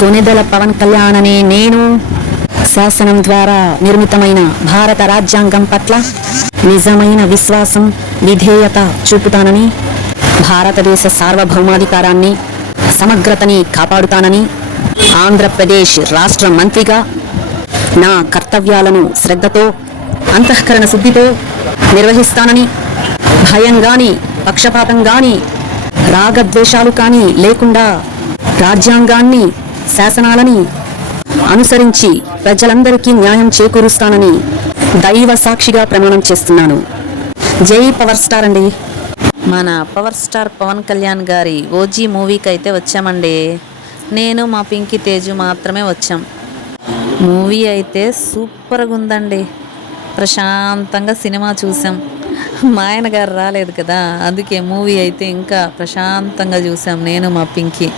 కొనెదల పవన్ కళ్యాణ్ అనే నేను శాసనం ద్వారా నిర్మితమైన భారత రాజ్యాంగం పట్ల నిజమైన విశ్వాసం విధేయత చూపుతానని భారతదేశ సార్వభౌమాధికారాన్ని సమగ్రతని కాపాడుతానని ఆంధ్రప్రదేశ్ రాష్ట్ర మంత్రిగా నా కర్తవ్యాలను శ్రద్ధతో అంతఃకరణ శుద్ధితో నిర్వహిస్తానని భయం గాని పక్షపాతం గాని రాగద్వేషాలు కానీ లేకుండా రాజ్యాంగాన్ని శాసనాలని అనుసరించి ప్రజలందరికీ న్యాయం చేకూరుస్తానని దైవ సాక్షిగా ప్రమాణం చేస్తున్నాను. జై పవర్ స్టార్ అండి. మన పవర్ స్టార్ పవన్ కళ్యాణ్ గారి ఓజీ మూవీకి అయితే వచ్చామండి. నేను మా పింకీ తేజు మాత్రమే వచ్చాం. మూవీ అయితే సూపర్గా ఉందండి ప్రశాంతంగా సినిమా చూసాం. మా ఆయన గారు రాలేదు కదా అందుకే మూవీ అయితే ఇంకా ప్రశాంతంగా చూసాం. నేను మా పింకీ.